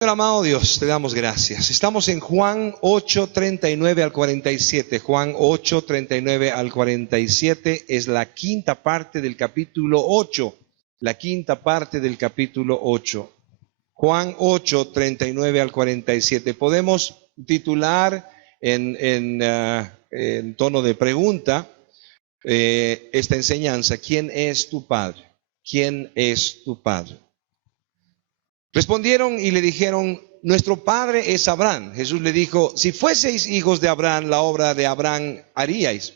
Señor amado Dios, te damos gracias. Estamos en Juan 8:39 al 47. Juan 8:39 al 47 es la quinta parte del capítulo 8. La quinta parte del capítulo 8. Juan 8:39 al 47. Podemos titular en tono de pregunta esta enseñanza: ¿quién es tu Padre? ¿Quién es tu Padre? Respondieron y le dijeron: nuestro padre es Abraham. Jesús le dijo: si fueseis hijos de Abraham, la obra de Abraham haríais.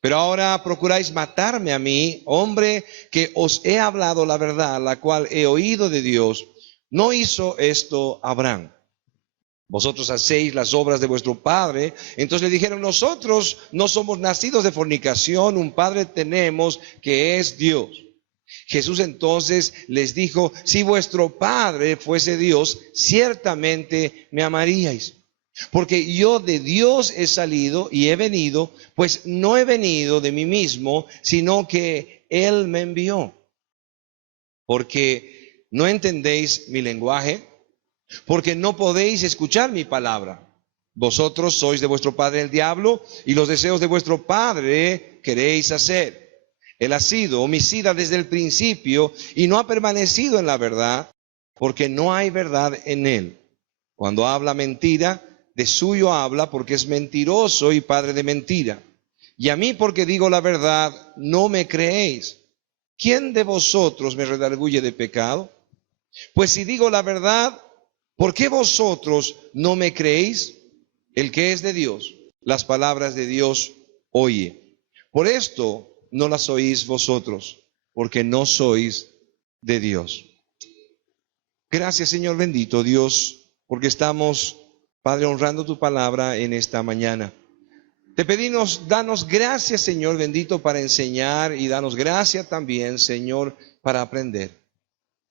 Pero ahora procuráis matarme a mí, hombre que os he hablado la verdad, la cual he oído de Dios. ¿No hizo esto Abraham? Vosotros hacéis las obras de vuestro padre. Entonces le dijeron: nosotros no somos nacidos de fornicación, un padre tenemos que es Dios. Jesús entonces les dijo: si vuestro Padre fuese Dios, ciertamente me amaríais, porque yo de Dios he salido y he venido, pues no he venido de mí mismo, sino que Él me envió. Porque no entendéis mi lenguaje, porque no podéis escuchar mi palabra. Vosotros sois de vuestro padre el diablo, y los deseos de vuestro padre queréis hacer. Él ha sido homicida desde el principio y no ha permanecido en la verdad, porque no hay verdad en él. Cuando habla mentira, de suyo habla, porque es mentiroso y padre de mentira. Y a mí, porque digo la verdad, no me creéis. ¿Quién de vosotros me redarguye de pecado? Pues si digo la verdad, ¿por qué vosotros no me creéis? El que es de Dios, las palabras de Dios oye. Por esto no las oís vosotros, porque no sois de Dios. Gracias, Señor bendito Dios, porque estamos, Padre, honrando tu palabra en esta mañana. Te pedimos, danos gracias, Señor bendito, para enseñar, y danos gracia también, Señor, para aprender.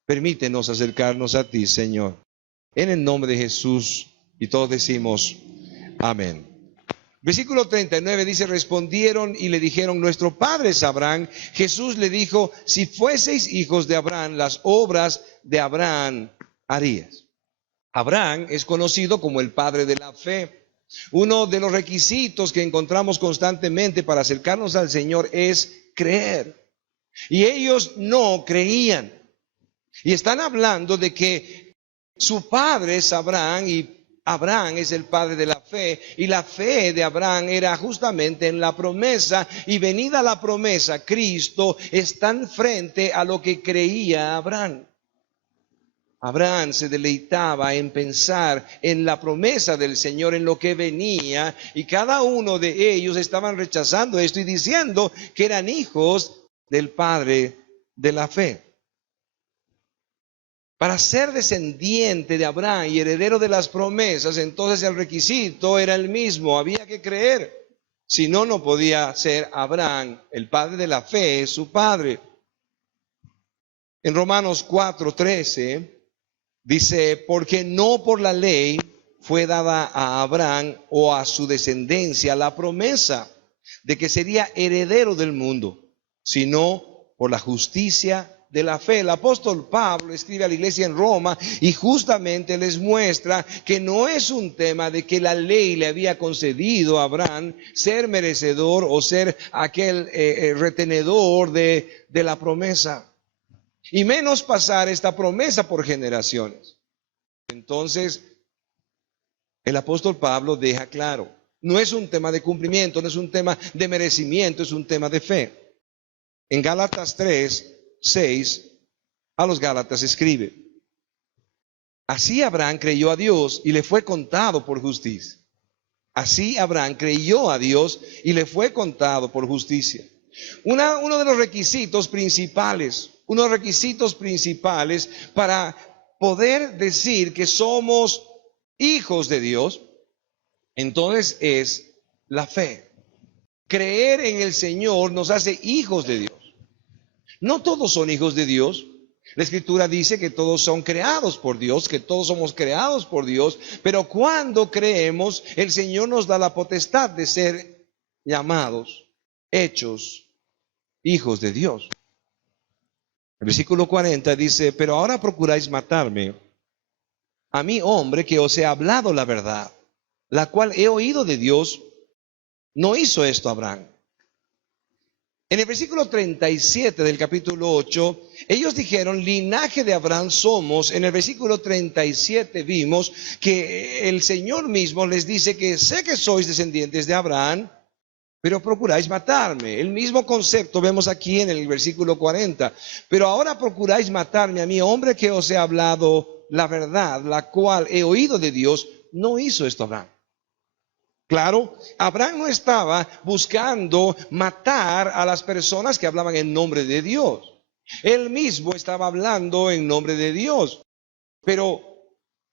Permítenos acercarnos a ti, Señor, en el nombre de Jesús, y todos decimos amén. Versículo 39 dice: respondieron y le dijeron: nuestro padre es Abraham. Jesús le dijo: si fueseis hijos de Abraham, las obras de Abraham harías. Abraham es conocido como el padre de la fe. Uno de los requisitos que encontramos constantemente para acercarnos al Señor es creer. Y ellos no creían. Y están hablando de que su padre es Abraham, y Abraham es el padre de la fe, y la fe de Abraham era justamente en la promesa, y venida la promesa, Cristo está frente a lo que creía Abraham. Abraham se deleitaba en pensar en la promesa del Señor, en lo que venía, y cada uno de ellos estaban rechazando esto y diciendo que eran hijos del padre de la fe. Para ser descendiente de Abraham y heredero de las promesas, entonces el requisito era el mismo: había que creer. Si no, no podía ser Abraham, el padre de la fe, su padre. En Romanos 4:13 dice: porque no por la ley fue dada a Abraham o a su descendencia la promesa de que sería heredero del mundo, sino por la justicia de la fe. El apóstol Pablo escribe a la iglesia en Roma y justamente les muestra que no es un tema de que la ley le había concedido a Abraham ser merecedor o ser aquel retenedor de la promesa, y menos pasar esta promesa por generaciones. Entonces, el apóstol Pablo deja claro: no es un tema de cumplimiento, no es un tema de merecimiento, es un tema de fe. En Gálatas 3:6, a los Gálatas escribe: así Abraham creyó a Dios y le fue contado por justicia. Así Abraham creyó a Dios y le fue contado por justicia. Uno de los requisitos principales, para poder decir que somos hijos de Dios, entonces es la fe. Creer en el Señor nos hace hijos de Dios. No todos son hijos de Dios. La Escritura dice que todos son creados por Dios, que todos somos creados por Dios, pero cuando creemos, el Señor nos da la potestad de ser llamados, hechos hijos de Dios. El versículo 40 dice: pero ahora procuráis matarme, a mí, hombre, que os he hablado la verdad, la cual he oído de Dios. No hizo esto Abraham. En el versículo 37 del capítulo 8, ellos dijeron, linaje de Abraham somos. En el versículo 37 vimos que el Señor mismo les dice que sé que sois descendientes de Abraham, pero procuráis matarme. El mismo concepto vemos aquí en el versículo 40. Pero ahora procuráis matarme a mí, hombre, que os he hablado la verdad, la cual he oído de Dios. No hizo esto Abraham. Claro, Abraham no estaba buscando matar a las personas que hablaban en nombre de Dios. Él mismo estaba hablando en nombre de Dios. Pero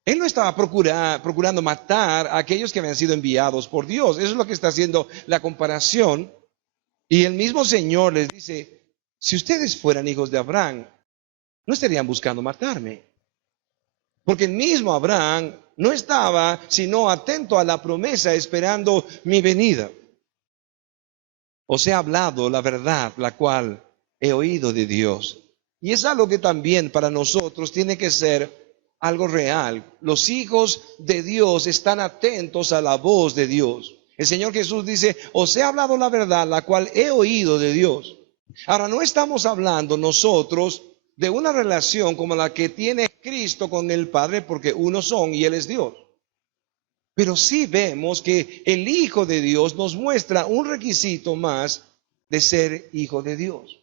él no estaba procurando matar a aquellos que habían sido enviados por Dios. Eso es lo que está haciendo la comparación. Y el mismo Señor les dice, si ustedes fueran hijos de Abraham, no estarían buscando matarme. Porque el mismo Abraham no estaba sino atento a la promesa, esperando mi venida. Os he hablado la verdad, la cual he oído de Dios. Y es algo que también para nosotros tiene que ser algo real. Los hijos de Dios están atentos a la voz de Dios. El Señor Jesús dice, os he hablado la verdad, la cual he oído de Dios. Ahora, no estamos hablando nosotros de una relación como la que tiene Cristo con el Padre, porque uno son y Él es Dios. Pero sí vemos que el Hijo de Dios nos muestra un requisito más de ser hijo de Dios.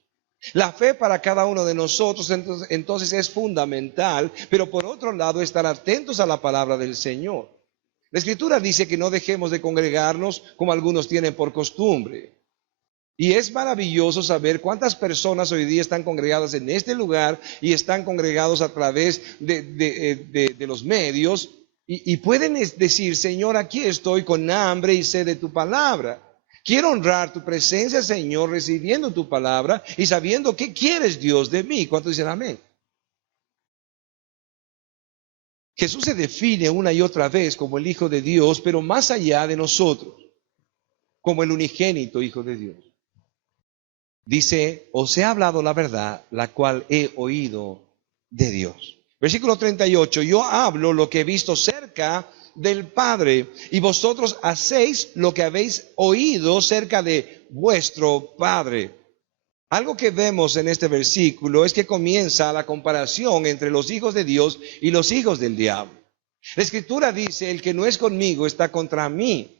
La fe para cada uno de nosotros entonces es fundamental, pero por otro lado estar atentos a la palabra del Señor. La Escritura dice que no dejemos de congregarnos como algunos tienen por costumbre. Y es maravilloso saber cuántas personas hoy día están congregadas en este lugar y están congregados a través de los medios y pueden decir, Señor, aquí estoy con hambre y sed de tu palabra. Quiero honrar tu presencia, Señor, recibiendo tu palabra y sabiendo qué quieres, Dios, de mí. ¿Cuántos dicen amén? Jesús se define una y otra vez como el Hijo de Dios, pero más allá de nosotros, como el unigénito Hijo de Dios. Dice, os he hablado la verdad, la cual he oído de Dios. Versículo 38, yo hablo lo que he visto cerca del Padre, y vosotros hacéis lo que habéis oído cerca de vuestro Padre. Algo que vemos en este versículo es que comienza la comparación entre los hijos de Dios y los hijos del diablo. La Escritura dice, el que no es conmigo está contra mí.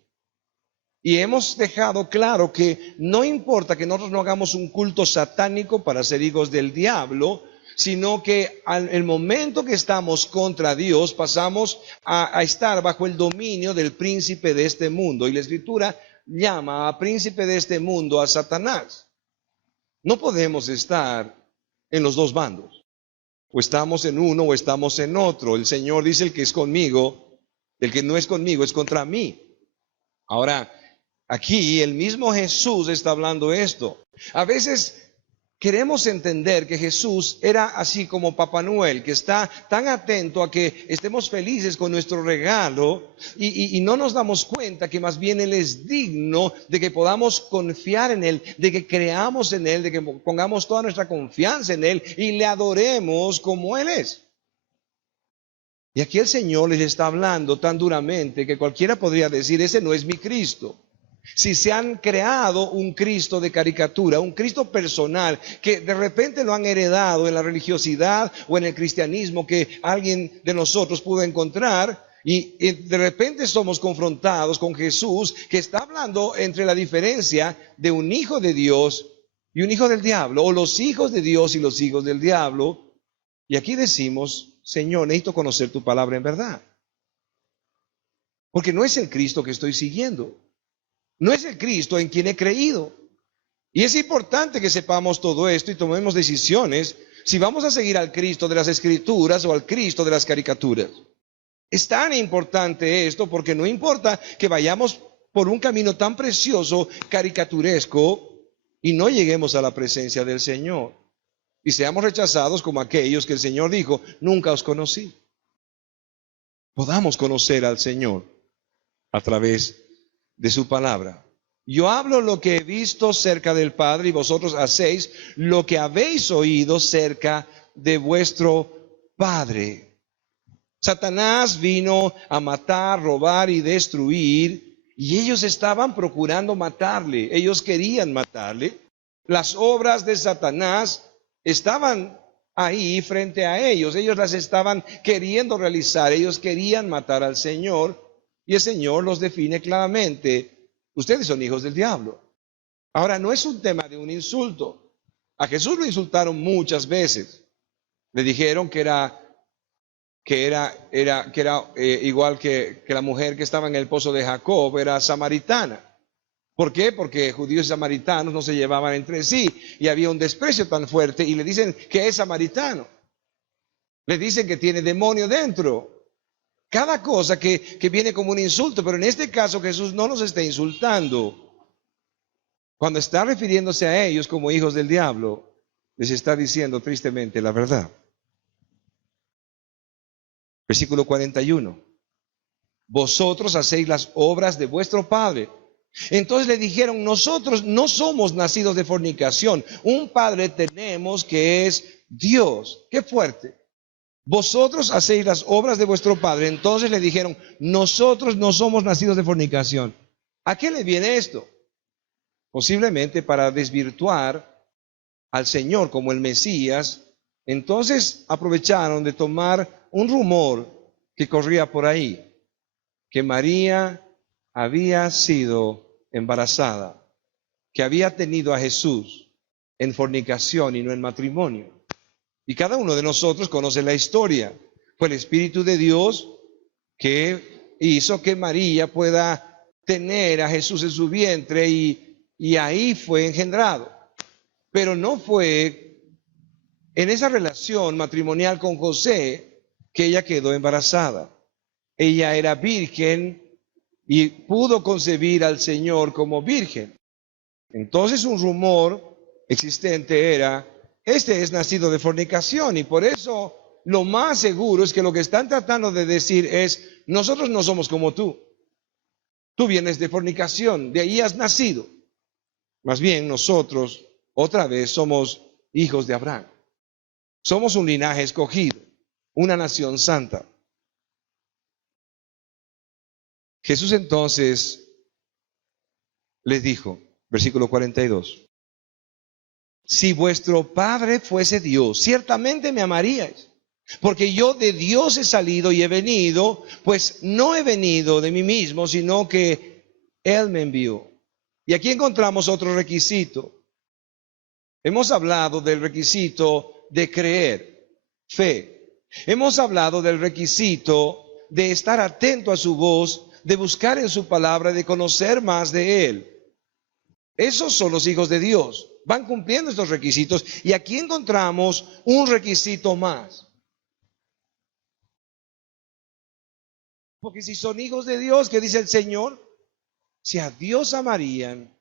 Y hemos dejado claro que no importa que nosotros no hagamos un culto satánico para ser hijos del diablo, sino que al el momento que estamos contra Dios pasamos a estar bajo el dominio del príncipe de este mundo. Y la Escritura llama a príncipe de este mundo a Satanás. No podemos estar en los dos bandos. O estamos en uno o estamos en otro. El Señor dice, el que es conmigo, el que no es conmigo es contra mí. Ahora, aquí el mismo Jesús está hablando esto. A veces queremos entender que Jesús era así como Papá Noel, que está tan atento a que estemos felices con nuestro regalo y no nos damos cuenta que más bien Él es digno de que podamos confiar en Él, de que creamos en Él, de que pongamos toda nuestra confianza en Él y le adoremos como Él es. Y aquí el Señor les está hablando tan duramente que cualquiera podría decir, ese no es mi Cristo. Si se han creado un Cristo de caricatura, un Cristo personal, que de repente lo han heredado en la religiosidad o en el cristianismo que alguien de nosotros pudo encontrar, y de repente somos confrontados con Jesús, que está hablando entre la diferencia de un hijo de Dios y un hijo del diablo, o los hijos de Dios y los hijos del diablo. Y aquí decimos, Señor, necesito conocer tu palabra en verdad. Porque no es el Cristo que estoy siguiendo. No es el Cristo en quien he creído. Y es importante que sepamos todo esto y tomemos decisiones si vamos a seguir al Cristo de las Escrituras o al Cristo de las caricaturas. Es tan importante esto porque no importa que vayamos por un camino tan precioso, caricaturesco, y no lleguemos a la presencia del Señor. Y seamos rechazados como aquellos que el Señor dijo, nunca os conocí. Podamos conocer al Señor a través de su palabra. Yo hablo lo que he visto cerca del Padre y vosotros hacéis lo que habéis oído cerca de vuestro Padre. Satanás vino a matar, robar y destruir, y ellos estaban procurando matarle, ellos querían matarle. Las obras de Satanás estaban ahí frente a ellos las estaban queriendo realizar, ellos querían matar al Señor, y el Señor los define claramente: ustedes son hijos del diablo. Ahora, no es un tema de un insulto. A Jesús lo insultaron muchas veces. Le dijeron que era igual que la mujer que estaba en el pozo de Jacob, era samaritana. ¿Por qué? Porque judíos y samaritanos no se llevaban entre sí y había un desprecio tan fuerte, y le dicen que es samaritano. Le dicen que tiene demonio dentro. Cada cosa que viene como un insulto, pero en este caso Jesús no los está insultando. Cuando está refiriéndose a ellos como hijos del diablo, les está diciendo tristemente la verdad. Versículo 41. Vosotros hacéis las obras de vuestro padre. Entonces le dijeron: nosotros no somos nacidos de fornicación. Un padre tenemos que es Dios. Qué fuerte. Vosotros hacéis las obras de vuestro padre. Entonces le dijeron: nosotros no somos nacidos de fornicación. ¿A qué le viene esto? Posiblemente para desvirtuar al Señor como el Mesías. Entonces aprovecharon de tomar un rumor que corría por ahí, que María había sido embarazada, que había tenido a Jesús en fornicación y no en matrimonio. Y cada uno de nosotros conoce la historia. Fue el Espíritu de Dios que hizo que María pueda tener a Jesús en su vientre, y ahí fue engendrado. Pero no fue en esa relación matrimonial con José que ella quedó embarazada. Ella era virgen y pudo concebir al Señor como virgen. Entonces un rumor existente era: este es nacido de fornicación. Y por eso lo más seguro es que lo que están tratando de decir es: nosotros no somos como tú. Tú vienes de fornicación, de ahí has nacido. Más bien nosotros, otra vez, somos hijos de Abraham. Somos un linaje escogido, una nación santa. Jesús entonces les dijo, versículo 42, si vuestro Padre fuese Dios, ciertamente me amaríais, porque yo de Dios he salido y he venido, pues no he venido de mí mismo, sino que Él me envió. Y aquí encontramos otro requisito. Hemos hablado del requisito de creer, fe. Hemos hablado del requisito de estar atento a su voz, de buscar en su palabra, de conocer más de Él. Esos son los hijos de Dios. Van cumpliendo estos requisitos. Y aquí encontramos un requisito más. Porque si son hijos de Dios, ¿qué dice el Señor? Si a Dios amarían,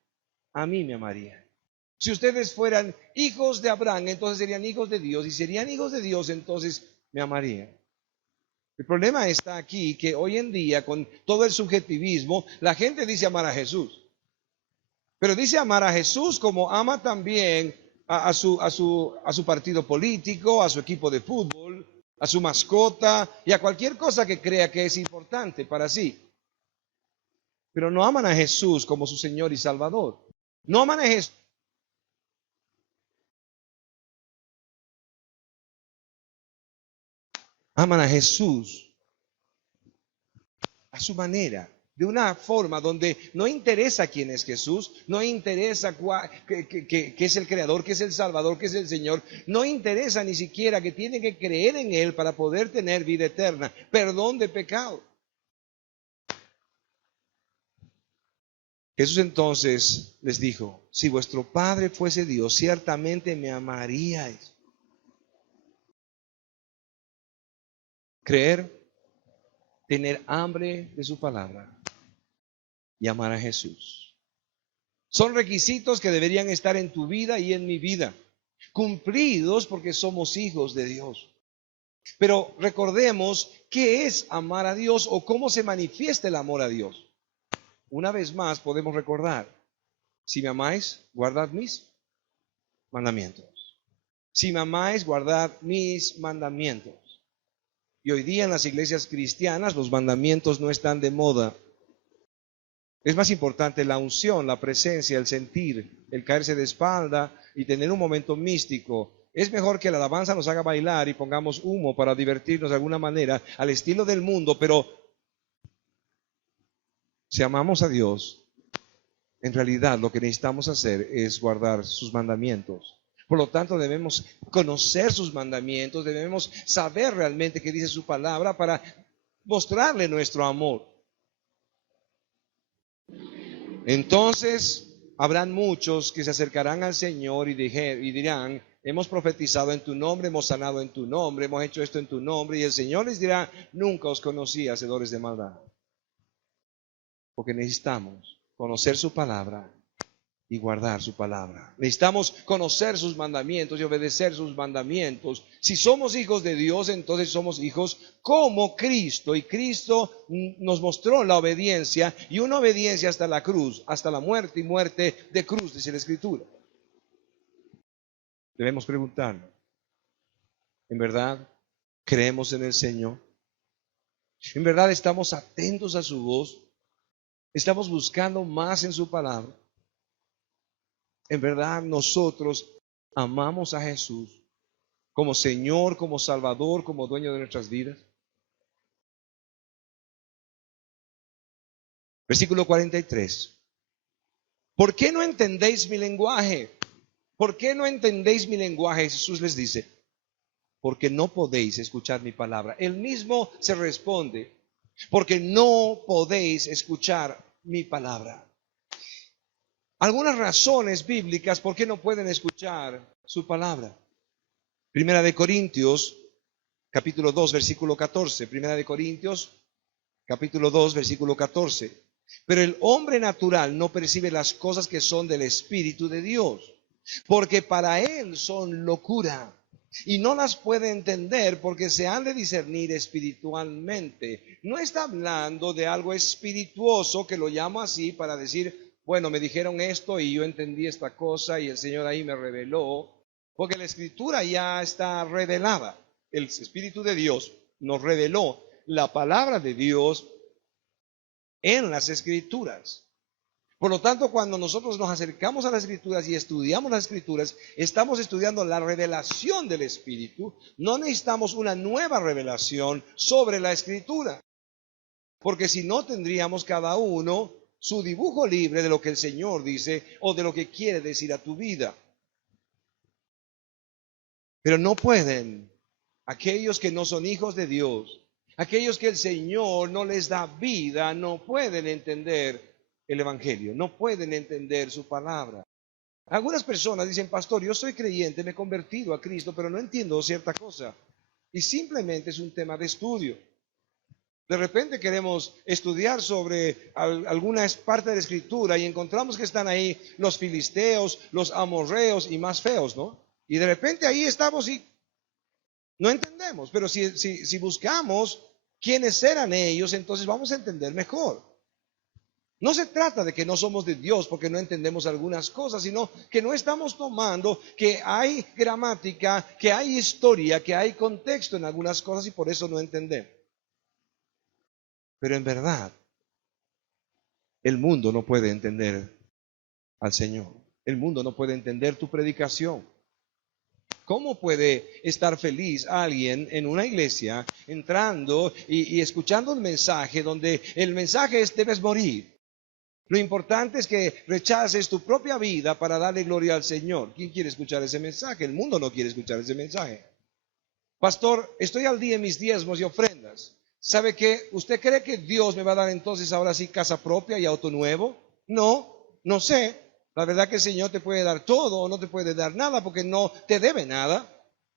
a mí me amarían. Si ustedes fueran hijos de Abraham, entonces serían hijos de Dios. Y serían hijos de Dios, entonces me amarían. El problema está aquí, que hoy en día, con todo el subjetivismo, la gente dice amar a Jesús. Pero dice amar a Jesús como ama también a su partido político, a su equipo de fútbol, a su mascota y a cualquier cosa que crea que es importante para sí. Pero no aman a Jesús como su Señor y Salvador. No aman a Jesús. Aman a Jesús a su manera, de una forma donde no interesa quién es Jesús, no interesa que es el Creador, que es el Salvador, que es el Señor, no interesa ni siquiera que tienen que creer en Él para poder tener vida eterna, perdón de pecado. Jesús entonces les dijo, si vuestro Padre fuese Dios, ciertamente me amaríais. Creer, tener hambre de su palabra y amar a Jesús. Son requisitos que deberían estar en tu vida y en mi vida, cumplidos porque somos hijos de Dios. Pero recordemos qué es amar a Dios o cómo se manifiesta el amor a Dios. Una vez más podemos recordar, si me amáis, guardad mis mandamientos. Si me amáis, guardad mis mandamientos. Y hoy día en las iglesias cristianas los mandamientos no están de moda. Es más importante la unción, la presencia, el sentir, el caerse de espalda y tener un momento místico. Es mejor que la alabanza nos haga bailar y pongamos humo para divertirnos de alguna manera al estilo del mundo, pero si amamos a Dios, en realidad lo que necesitamos hacer es guardar sus mandamientos. Por lo tanto, debemos conocer sus mandamientos, debemos saber realmente qué dice su palabra para mostrarle nuestro amor. Entonces, habrán muchos que se acercarán al Señor y dirán, hemos profetizado en tu nombre, hemos sanado en tu nombre, hemos hecho esto en tu nombre. Y el Señor les dirá, nunca os conocí, hacedores de maldad. Porque necesitamos conocer su palabra y guardar su palabra. Necesitamos conocer sus mandamientos y obedecer sus mandamientos. Si somos hijos de Dios, entonces somos hijos como Cristo. Y Cristo nos mostró la obediencia, y una obediencia hasta la cruz, hasta la muerte y muerte de cruz, dice la Escritura. Debemos preguntarnos, ¿en verdad creemos en el Señor? ¿En verdad estamos atentos a su voz? ¿Estamos buscando más en su palabra? En verdad nosotros amamos a Jesús como Señor, como Salvador, como dueño de nuestras vidas. Versículo 43. ¿Por qué no entendéis mi lenguaje? ¿Por qué no entendéis mi lenguaje? Jesús les dice, porque no podéis escuchar mi palabra. Él mismo se responde, porque no podéis escuchar mi palabra. Algunas razones bíblicas por qué no pueden escuchar su palabra. Primera de Corintios, capítulo 2, versículo 14. Primera de Corintios, capítulo 2, versículo 14. Pero el hombre natural no percibe las cosas que son del Espíritu de Dios, porque para él son locura, y no las puede entender porque se han de discernir espiritualmente. No está hablando de algo espirituoso, que lo llamo así para decir, bueno, me dijeron esto y yo entendí esta cosa y el Señor ahí me reveló, porque la Escritura ya está revelada. El Espíritu de Dios nos reveló la palabra de Dios en las Escrituras. Por lo tanto, cuando nosotros nos acercamos a las Escrituras y estudiamos las Escrituras, estamos estudiando la revelación del Espíritu. No necesitamos una nueva revelación sobre la Escritura, porque si no tendríamos cada uno su dibujo libre de lo que el Señor dice o de lo que quiere decir a tu vida. Pero no pueden aquellos que no son hijos de Dios, aquellos que el Señor no les da vida, no pueden entender el Evangelio, no pueden entender su palabra. Algunas personas dicen, pastor, yo soy creyente, me he convertido a Cristo, pero no entiendo cierta cosa. Y simplemente es un tema de estudio. De repente queremos estudiar sobre alguna parte de la Escritura y encontramos que están ahí los filisteos, los amorreos y más feos, ¿no? Y de repente ahí estamos y no entendemos. Pero si buscamos quiénes eran ellos, entonces vamos a entender mejor. No se trata de que no somos de Dios porque no entendemos algunas cosas, sino que no estamos tomando que hay gramática, que hay historia, que hay contexto en algunas cosas y por eso no entendemos. Pero en verdad, el mundo no puede entender al Señor. El mundo no puede entender tu predicación. ¿Cómo puede estar feliz alguien en una iglesia entrando y escuchando un mensaje donde el mensaje es debes morir? Lo importante es que rechaces tu propia vida para darle gloria al Señor. ¿Quién quiere escuchar ese mensaje? El mundo no quiere escuchar ese mensaje. Pastor, estoy al día en mis diezmos y ofrendas. ¿Sabe qué? ¿Usted cree que Dios me va a dar entonces ahora sí casa propia y auto nuevo? No sé. La verdad que el Señor te puede dar todo o no te puede dar nada porque no te debe nada.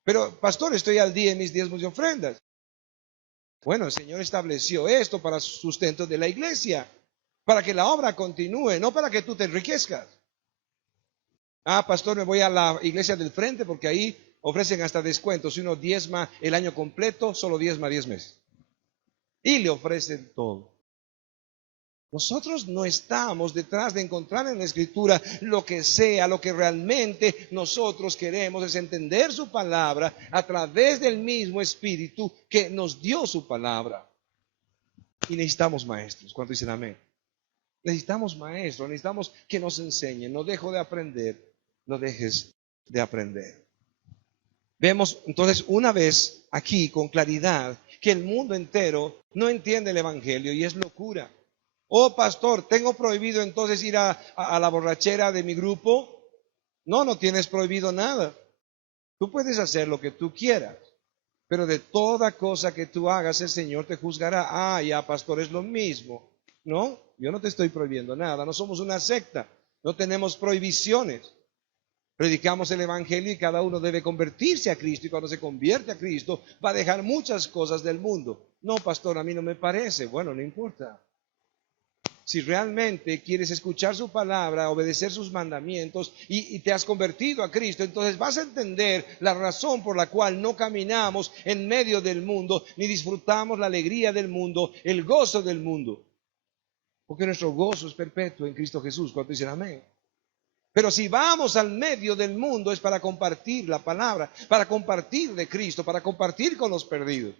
Pero, pastor, estoy al día en mis diezmos y ofrendas. Bueno, el Señor estableció esto para sustento de la iglesia, para que la obra continúe, no para que tú te enriquezcas. Ah, pastor, me voy a la iglesia del frente porque ahí ofrecen hasta descuentos. Si uno diezma el año completo, solo diezma 10 meses. Y le ofrecen todo. Nosotros no estamos detrás de encontrar en la Escritura lo que sea, lo que realmente nosotros queremos es entender su palabra a través del mismo Espíritu que nos dio su palabra. Y necesitamos maestros. ¿Cuántos dicen amén? Necesitamos maestros, necesitamos que nos enseñen. No dejo de aprender, no dejes de aprender. Vemos entonces una vez aquí con claridad que el mundo entero no entiende el Evangelio y es locura. Oh, pastor, ¿tengo prohibido entonces ir a la borrachera de mi grupo? No, no tienes prohibido nada. Tú puedes hacer lo que tú quieras, pero de toda cosa que tú hagas el Señor te juzgará. Ah, ya, pastor, es lo mismo. No, yo no te estoy prohibiendo nada. No somos una secta, no tenemos prohibiciones. Predicamos el Evangelio y cada uno debe convertirse a Cristo, y cuando se convierte a Cristo va a dejar muchas cosas del mundo. No, pastor, a mí no me parece. Bueno, no importa. Si realmente quieres escuchar su palabra, obedecer sus mandamientos y te has convertido a Cristo, entonces vas a entender la razón por la cual no caminamos en medio del mundo, ni disfrutamos la alegría del mundo, el gozo del mundo. Porque nuestro gozo es perpetuo en Cristo Jesús. ¿Cuántos dicen amén? Pero si vamos al medio del mundo es para compartir la palabra, para compartir de Cristo, para compartir con los perdidos.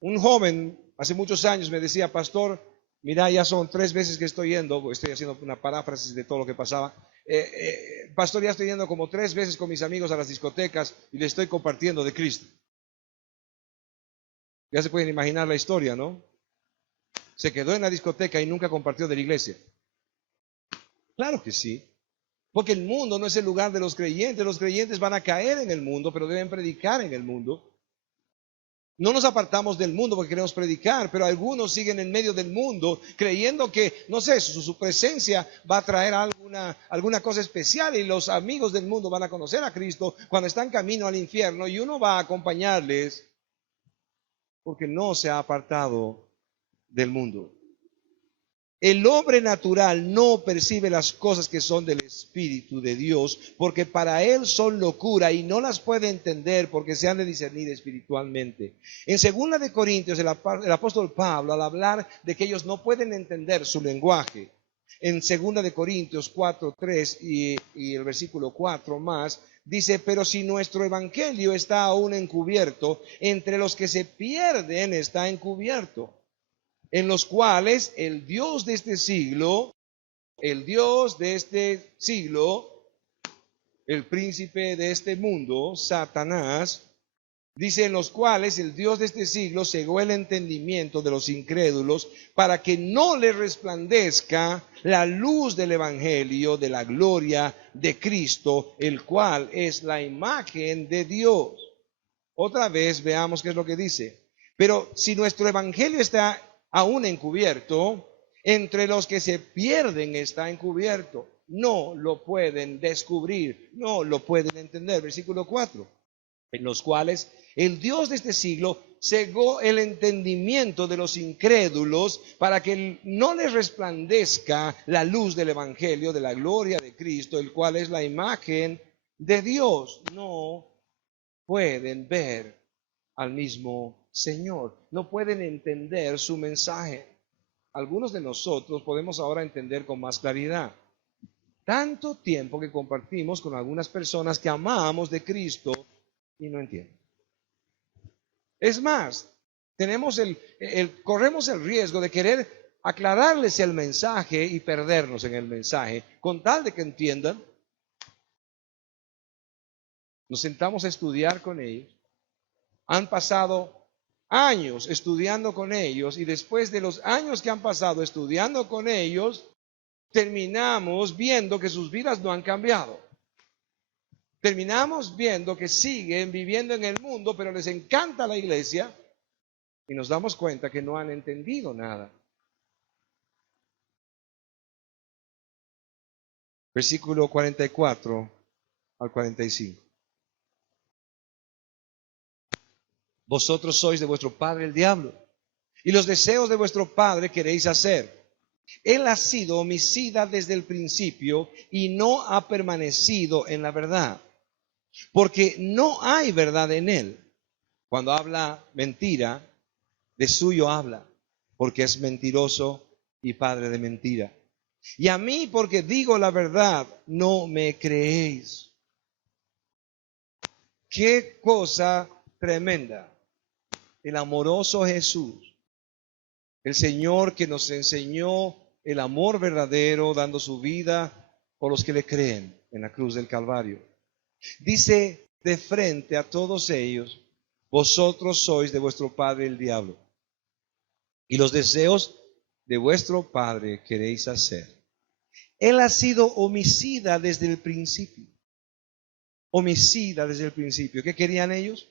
Un joven hace muchos años me decía, pastor, mira, ya son 3 veces que estoy yendo, estoy haciendo una paráfrasis de todo lo que pasaba. Pastor, ya estoy yendo como 3 veces con mis amigos a las discotecas y le estoy compartiendo de Cristo. Ya se pueden imaginar la historia, ¿no? Se quedó en la discoteca y nunca compartió de la iglesia. Claro que sí, porque el mundo no es el lugar de los creyentes van a caer en el mundo, pero deben predicar en el mundo. No nos apartamos del mundo porque queremos predicar, pero algunos siguen en medio del mundo creyendo que, no sé, su presencia va a traer alguna cosa especial y los amigos del mundo van a conocer a Cristo cuando están camino al infierno y uno va a acompañarles porque no se ha apartado del mundo. El hombre natural no percibe las cosas que son del Espíritu de Dios, porque para él son locura y no las puede entender porque se han de discernir espiritualmente. En 2 de Corintios, el apóstol Pablo, al hablar de que ellos no pueden entender su lenguaje, en 2 de Corintios 4:3 y el versículo 4 más, dice, pero si nuestro evangelio está aún encubierto, entre los que se pierden está encubierto, en los cuales el Dios de este siglo, el príncipe de este mundo, Satanás, dice, en los cuales el Dios de este siglo cegó el entendimiento de los incrédulos para que no les resplandezca la luz del evangelio de la gloria de Cristo, el cual es la imagen de Dios. Otra vez veamos qué es lo que dice. Pero si nuestro evangelio está aún encubierto, entre los que se pierden está encubierto. No lo pueden descubrir, no lo pueden entender. Versículo 4. En los cuales el Dios de este siglo cegó el entendimiento de los incrédulos para que no les resplandezca la luz del evangelio de la gloria de Cristo, el cual es la imagen de Dios. No pueden ver al mismo Señor, no pueden entender su mensaje. Algunos de nosotros podemos ahora entender con más claridad. Tanto tiempo que compartimos con algunas personas que amamos de Cristo y no entienden. Es más, corremos el riesgo de querer aclararles el mensaje y perdernos en el mensaje, con tal de que entiendan. Nos sentamos a estudiar con ellos. Han pasado años estudiando con ellos y después de los años que han pasado estudiando con ellos, terminamos viendo que sus vidas no han cambiado. Terminamos viendo que siguen viviendo en el mundo, pero les encanta la iglesia y nos damos cuenta que no han entendido nada. Versículo 44 al 45. Vosotros sois de vuestro padre el diablo, y los deseos de vuestro padre queréis hacer. Él ha sido homicida desde el principio y no ha permanecido en la verdad, porque no hay verdad en él. Cuando habla mentira, de suyo habla, porque es mentiroso y padre de mentira. Y a mí, porque digo la verdad, no me creéis. Qué cosa tremenda. El amoroso Jesús, el Señor que nos enseñó el amor verdadero, dando su vida por los que le creen en la cruz del Calvario. Dice de frente a todos ellos: vosotros sois de vuestro padre el diablo, y los deseos de vuestro padre queréis hacer. Él ha sido homicida desde el principio. Homicida desde el principio. ¿Qué querían ellos?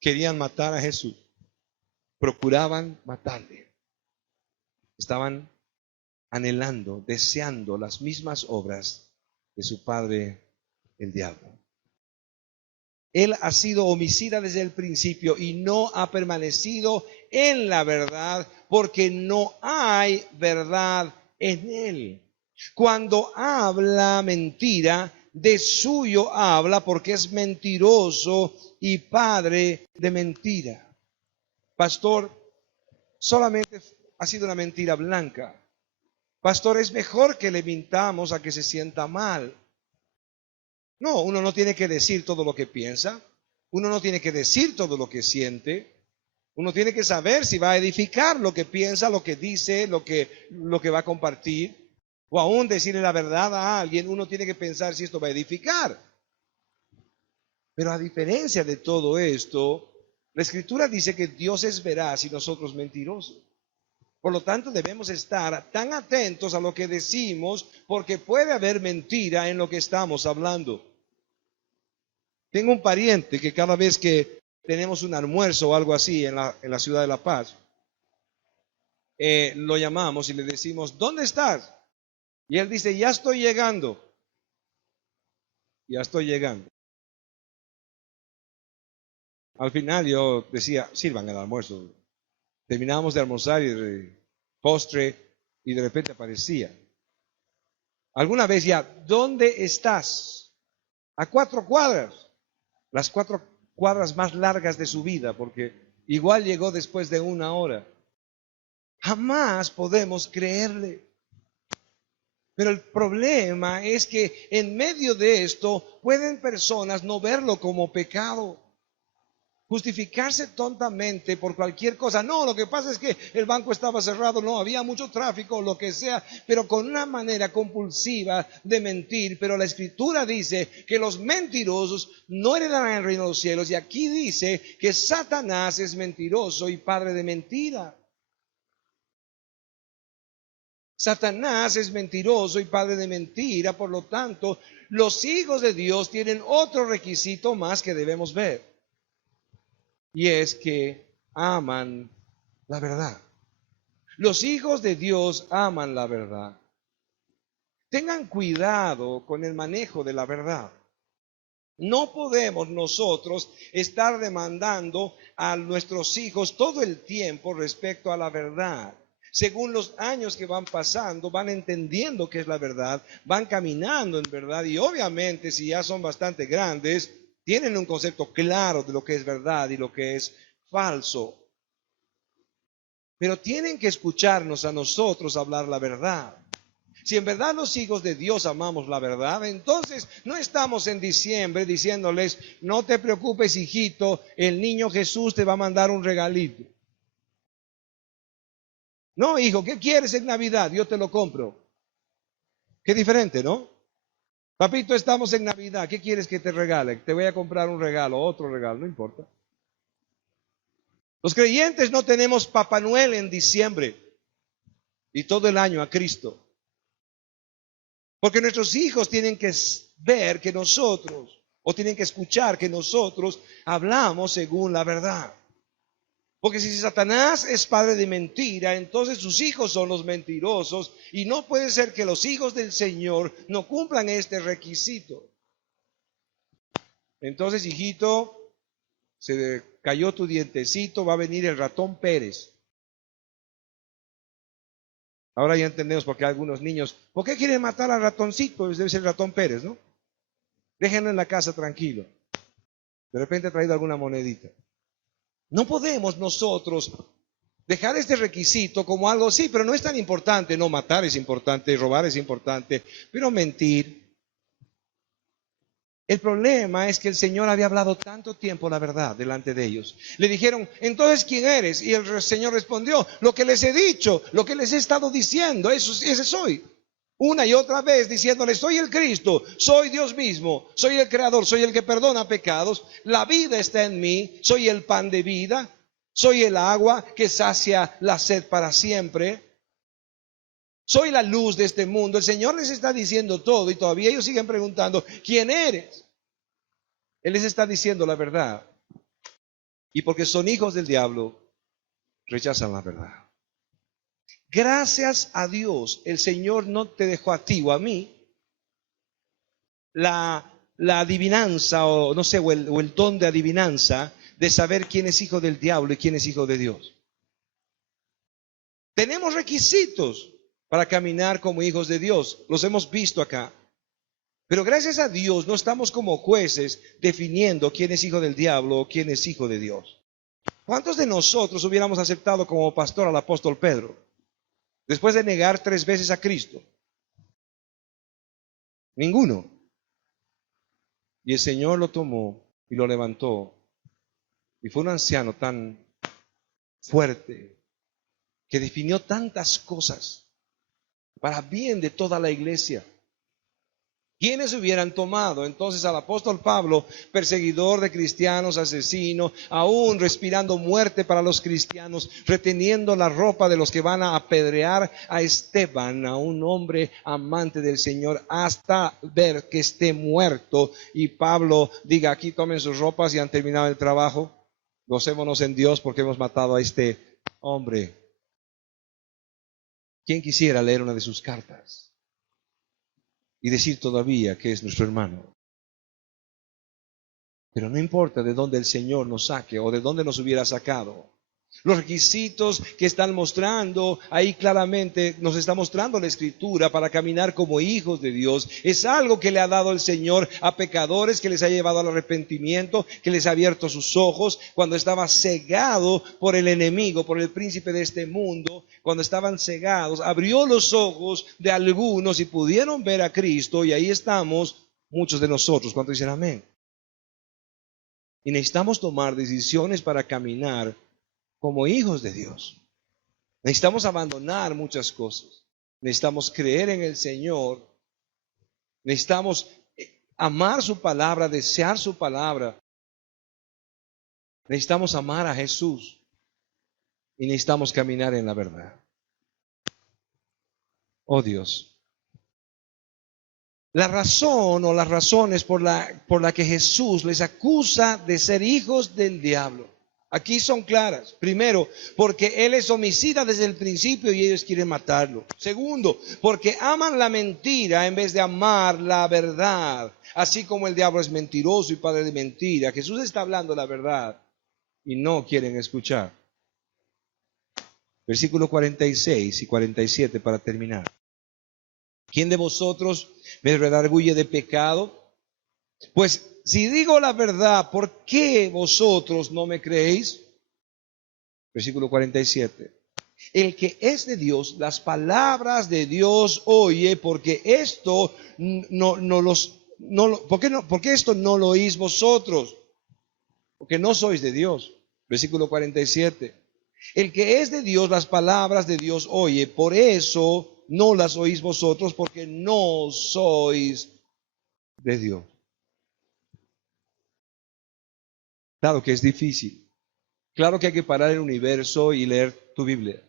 Querían matar a Jesús. Procuraban matarle. Estaban anhelando, deseando las mismas obras de su padre el diablo. Él ha sido homicida desde el principio y no ha permanecido en la verdad, porque no hay verdad en él. Cuando habla mentira, de suyo habla, porque es mentiroso y padre de mentira. Pastor, solamente ha sido una mentira blanca. Pastor, es mejor que le mintamos a que se sienta mal. No, uno no tiene que decir todo lo que piensa, uno no tiene que decir todo lo que siente, uno tiene que saber si va a edificar lo que piensa, lo que dice, lo que va a compartir, o aún decirle la verdad a alguien. Uno tiene que pensar si esto va a edificar. Pero a diferencia de todo esto, la Escritura dice que Dios es veraz y nosotros mentirosos. Por lo tanto, debemos estar tan atentos a lo que decimos, porque puede haber mentira en lo que estamos hablando. Tengo un pariente que cada vez que tenemos un almuerzo o algo así en la ciudad de La Paz, lo llamamos y le decimos: ¿dónde estás? Y él dice: ya estoy llegando. Ya estoy llegando. Al final yo decía: sirvan el almuerzo. Terminábamos de almorzar y postre, y de repente aparecía. Alguna vez ya: ¿dónde estás? A 4 cuadras. Las 4 cuadras más largas de su vida, porque igual llegó después de 1 hora. Jamás podemos creerle. Pero el problema es que en medio de esto pueden personas no verlo como pecado, justificarse tontamente por cualquier cosa. No, lo que pasa es que el banco estaba cerrado, no, había mucho tráfico, lo que sea, pero con una manera compulsiva de mentir. Pero la Escritura dice que los mentirosos no heredarán el reino de los cielos, y aquí dice que Satanás es mentiroso y padre de mentira. Satanás es mentiroso y padre de mentira. Por lo tanto, los hijos de Dios tienen otro requisito más que debemos ver, y es que aman la verdad. Los hijos de Dios aman la verdad. Tengan cuidado con el manejo de la verdad. No podemos nosotros estar demandando a nuestros hijos todo el tiempo respecto a la verdad. Según los años que van pasando, van entendiendo qué es la verdad, van caminando en verdad, y obviamente si ya son bastante grandes, tienen un concepto claro de lo que es verdad y lo que es falso. Pero tienen que escucharnos a nosotros hablar la verdad. Si en verdad los hijos de Dios amamos la verdad, entonces no estamos en diciembre diciéndoles: no te preocupes, hijito, el niño Jesús te va a mandar un regalito. No, hijo, ¿qué quieres en Navidad? Yo te lo compro. Qué diferente, ¿no? Papito, estamos en Navidad, ¿qué quieres que te regale? Te voy a comprar un regalo, otro regalo, no importa. Los creyentes no tenemos Papá Noel en diciembre y todo el año a Cristo. Porque nuestros hijos tienen que ver que nosotros, o tienen que escuchar que nosotros hablamos según la verdad. Porque si Satanás es padre de mentira, entonces sus hijos son los mentirosos, y no puede ser que los hijos del Señor no cumplan este requisito. Entonces, hijito, se cayó tu dientecito, va a venir el ratón Pérez. Ahora ya entendemos por qué algunos niños, ¿por qué quieren matar al ratoncito? Debe ser el ratón Pérez, ¿no? Déjenlo en la casa tranquilo. De repente ha traído alguna monedita. No podemos nosotros Dejar este requisito como algo, sí, pero no es tan importante. No, matar es importante, robar es importante, pero mentir. El problema es que el Señor había hablado tanto tiempo la verdad delante de ellos. Le dijeron, entonces, ¿quién eres? Y el Señor respondió, lo que les he dicho, lo que les he estado diciendo, ese soy. Una y otra vez diciéndoles, soy el Cristo, soy Dios mismo, soy el Creador, soy el que perdona pecados, la vida está en mí, soy el pan de vida, soy el agua que sacia la sed para siempre, soy la luz de este mundo. El Señor les está diciendo todo y todavía ellos siguen preguntando, ¿quién eres? Él les está diciendo la verdad. Y porque son hijos del diablo, rechazan la verdad. Gracias a Dios, el Señor no te dejó a ti o a mí la adivinanza o no sé, o el don de adivinanza de saber quién es hijo del diablo y quién es hijo de Dios. Tenemos requisitos para caminar como hijos de Dios, los hemos visto acá. Pero gracias a Dios no estamos como jueces definiendo quién es hijo del diablo o quién es hijo de Dios. ¿Cuántos de nosotros hubiéramos aceptado como pastor al apóstol Pedro después de negar 3 veces a Cristo? Ninguno. Y el Señor lo tomó y lo levantó. Y fue un anciano tan fuerte que definió tantas cosas para bien de toda la iglesia. ¿Quiénes hubieran tomado entonces al apóstol Pablo, perseguidor de cristianos, asesino, aún respirando muerte para los cristianos, reteniendo la ropa de los que van a apedrear a Esteban, a un hombre amante del Señor, hasta ver que esté muerto? Y Pablo diga, aquí tomen sus ropas y han terminado el trabajo, gocémonos en Dios porque hemos matado a este hombre. ¿Quién quisiera leer una de sus cartas y decir todavía que es nuestro hermano? Pero no importa de dónde el Señor nos saque o de dónde nos hubiera sacado. Los requisitos que están mostrando ahí claramente, nos está mostrando la Escritura para caminar como hijos de Dios. Es algo que le ha dado el Señor a pecadores, que les ha llevado al arrepentimiento, que les ha abierto sus ojos cuando estaba cegado por el enemigo, por el príncipe de este mundo. Cuando estaban cegados, abrió los ojos de algunos y pudieron ver a Cristo, y ahí estamos muchos de nosotros. ¿Cuántos dicen amén? Y necesitamos tomar decisiones para caminar como hijos de Dios. Necesitamos abandonar muchas cosas. Necesitamos creer en el Señor. Necesitamos amar su palabra, desear su palabra. Necesitamos amar a Jesús. Y necesitamos caminar en la verdad. Oh Dios. La razón o las razones por la que Jesús les acusa de ser hijos del diablo, aquí son claras. Primero, porque Él es homicida desde el principio y ellos quieren matarlo. Segundo, porque aman la mentira en vez de amar la verdad. Así como el diablo es mentiroso y padre de mentira, Jesús está hablando la verdad y no quieren escuchar. Versículo 46 y 47 para terminar. ¿Quién de vosotros me redarguye de pecado? Pues si digo la verdad, ¿por qué vosotros no me creéis? Versículo 47. El que es de Dios, las palabras de Dios oye, porque esto porque esto no lo oís vosotros, porque no sois de Dios. Versículo 47. El que es de Dios, las palabras de Dios oye, por eso no las oís vosotros, porque no sois de Dios. Claro que es difícil. Claro que hay que parar el universo y leer tu Biblia.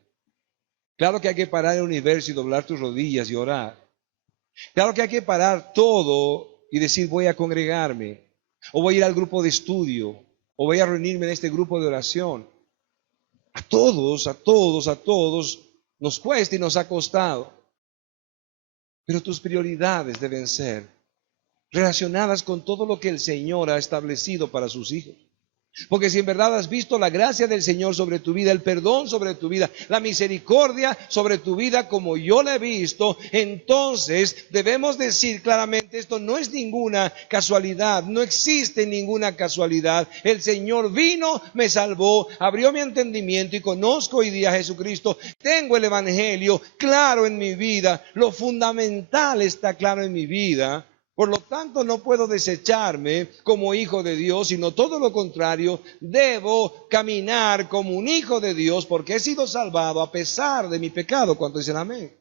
Claro que hay que parar el universo y doblar tus rodillas y orar. Claro que hay que parar todo y decir voy a congregarme, o voy a ir al grupo de estudio, o voy a reunirme en este grupo de oración. A todos nos cuesta y nos ha costado. Pero tus prioridades deben ser relacionadas con todo lo que el Señor ha establecido para sus hijos. Porque si en verdad has visto la gracia del Señor sobre tu vida, el perdón sobre tu vida, la misericordia sobre tu vida como yo la he visto, entonces debemos decir claramente, esto no es ninguna casualidad, no existe ninguna casualidad. El Señor vino, me salvó, abrió mi entendimiento y conozco hoy día a Jesucristo. Tengo el Evangelio claro en mi vida, lo fundamental está claro en mi vida. Por lo tanto, no puedo desecharme como hijo de Dios, sino todo lo contrario, debo caminar como un hijo de Dios porque he sido salvado a pesar de mi pecado. ¿Cuántos dicen amén?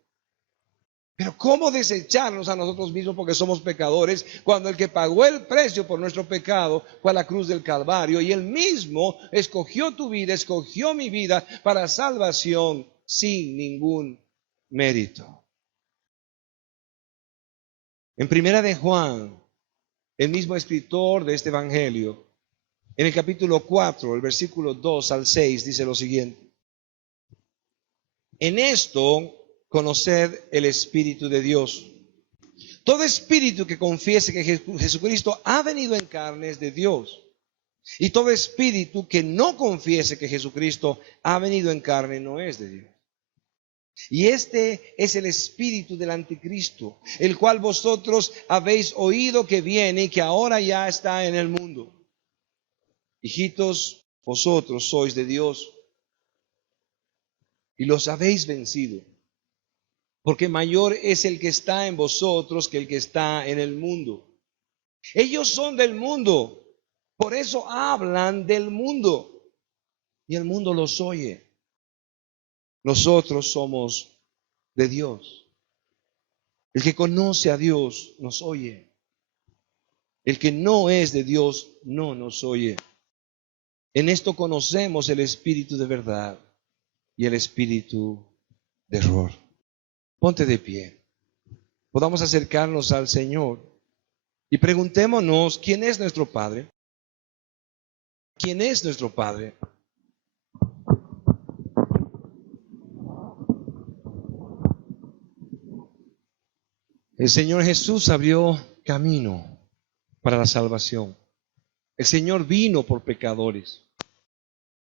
Pero ¿cómo desecharnos a nosotros mismos porque somos pecadores cuando el que pagó el precio por nuestro pecado fue a la cruz del Calvario y él mismo escogió tu vida, escogió mi vida para salvación sin ningún mérito? En primera de Juan, el mismo escritor de este evangelio, en el capítulo 4, el versículo 2 al 6, dice lo siguiente: en esto conoced el Espíritu de Dios. Todo espíritu que confiese que Jesucristo ha venido en carne es de Dios. Y todo espíritu que no confiese que Jesucristo ha venido en carne no es de Dios. Y este es el espíritu del anticristo, el cual vosotros habéis oído que viene y que ahora ya está en el mundo. Hijitos, vosotros sois de Dios y los habéis vencido, porque mayor es el que está en vosotros que el que está en el mundo. Ellos son del mundo, por eso hablan del mundo y el mundo los oye. Nosotros somos de Dios. El que conoce a Dios nos oye. El que no es de Dios no nos oye. En esto conocemos el espíritu de verdad y el espíritu de error. Ponte de pie. Podamos acercarnos al Señor y preguntémonos, ¿quién es nuestro Padre? ¿Quién es nuestro Padre? El Señor Jesús abrió camino para la salvación. El Señor vino por pecadores.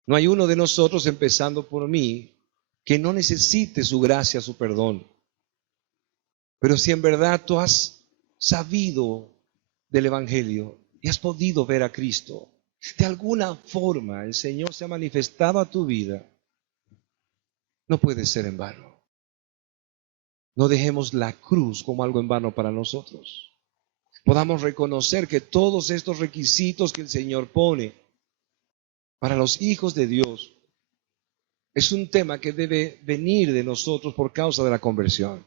No hay uno de nosotros, empezando por mí, que no necesite su gracia, su perdón. Pero si en verdad tú has sabido del Evangelio y has podido ver a Cristo, de alguna forma el Señor se ha manifestado a tu vida, no puede ser en vano. No dejemos la cruz como algo en vano para nosotros. Podamos reconocer que todos estos requisitos que el Señor pone para los hijos de Dios es un tema que debe venir de nosotros por causa de la conversión,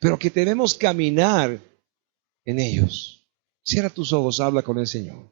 pero que debemos caminar en ellos. Cierra tus ojos, habla con el Señor.